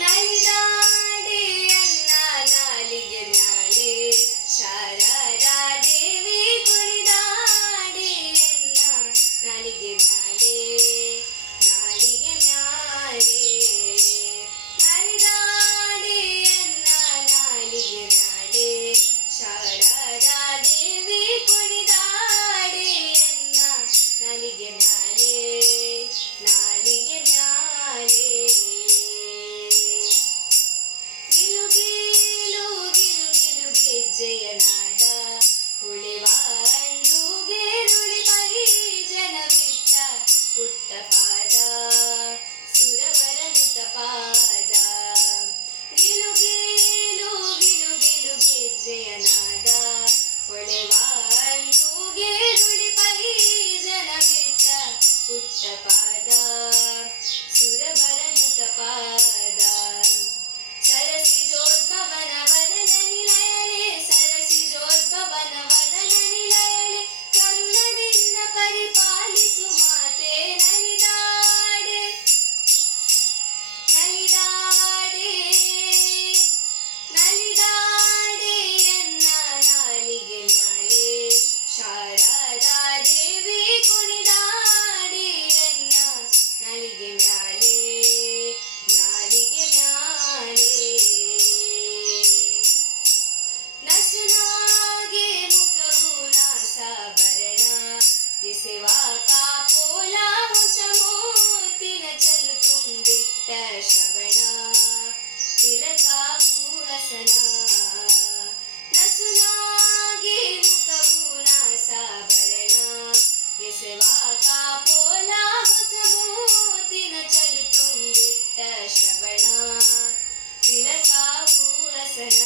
ನಲಿದಾಡೆ ಅನ್ನ ನಾಲಿಗೆ ಮ್ಯಾಲೆ ಶಾರದಾ ದೇವಿ ಕುಣಿದಾಡೆ ಅನ್ನ ನಾಲಿಗೆ ಮ್ಯಾಲೆ ನಾಲಿಗೆ ಮ್ಯಾಲೆ ನಲಿದಾಡೆ ಅನ್ನ ನಾಲಿಗೆ ಮ್ಯಾಲೆ ಶಾರದಾ ದೇವಿ ಕುಣಿದಾಡೆ ಅನ್ನ ನಾಲಿಗೆ ಮ್ಯಾಲೆ ನಾಲಿಗೆ ಮ್ಯಾಲೆ ಗಿಲು ಗಿಲು ಗಿಲು ಗೆಜ್ಜೆಯನಾದ ಉಳಿವಾಂಡುಗೆ ನುಳಿಪೈ ಜನ ಬಿಟ್ಟ ಪುಟ್ಟ ಪಾದ ಸುರವರನುತ ಪಾದ ಗಿಲು ಗಿಲು ಗಿಲು ಗಿಲು ಗೆಜ್ಜೆಯನಾದ ಹೊಳೆವಾಂಡುಗೆ ನುಳಿಪೈ ಜನ ಬಿಟ್ಟ ಪುಟ್ಟ ಪಾದ ಸುರವರನುತ ಪಾದ ಸರಸಿಜೋದ್ಭವನ ವದನ ನಿಲಯಳೆ ಸರಸಿಜೋದ್ಭವನ ವದನ ನಿಲಯಳೆ ಕರುಣದಿಂದ ಪರಿಪಾಲಿಸು ಮಾತೆ ನಲಿದಾಡೆ ನಲಿದಾಡೆ ನಲಿದಾಡೆ ಎನ್ನ ನಾಲಿಗೆ ಮ್ಯಾಲೆ ಶಾರದಾ ದೇವಿ ಕುಣಿದಾಡೆ ಎನ್ನ ನಾಲಿಗೆ ಮ್ಯಾಲೆ ನಾಲಿಗೆ ಮ್ಯಾಲೆ ನಸುನಾಗೆ ಮುಖವು ನಾಸಾಭರಣ ಎಸೆವ ಕಾಪೋಲ ಹೊಸ ಮೋತಿನ ಚಲು ತುಂಬಿಟ್ಟ ಶ್ರವಣ ತಿಲಕಾವು ಹಸನ ನಸುನಾಗೆ ಮುಖವು ನಾಸಾಭರಣ ಎಸೆವ ಕಾಪೋಲ ಹೊಸ ಮೋತಿನ ಚಲು ತುಂಬಿಟ್ಟ ಶ್ರವಣ ತಿಲಕಾವು ಹಸನ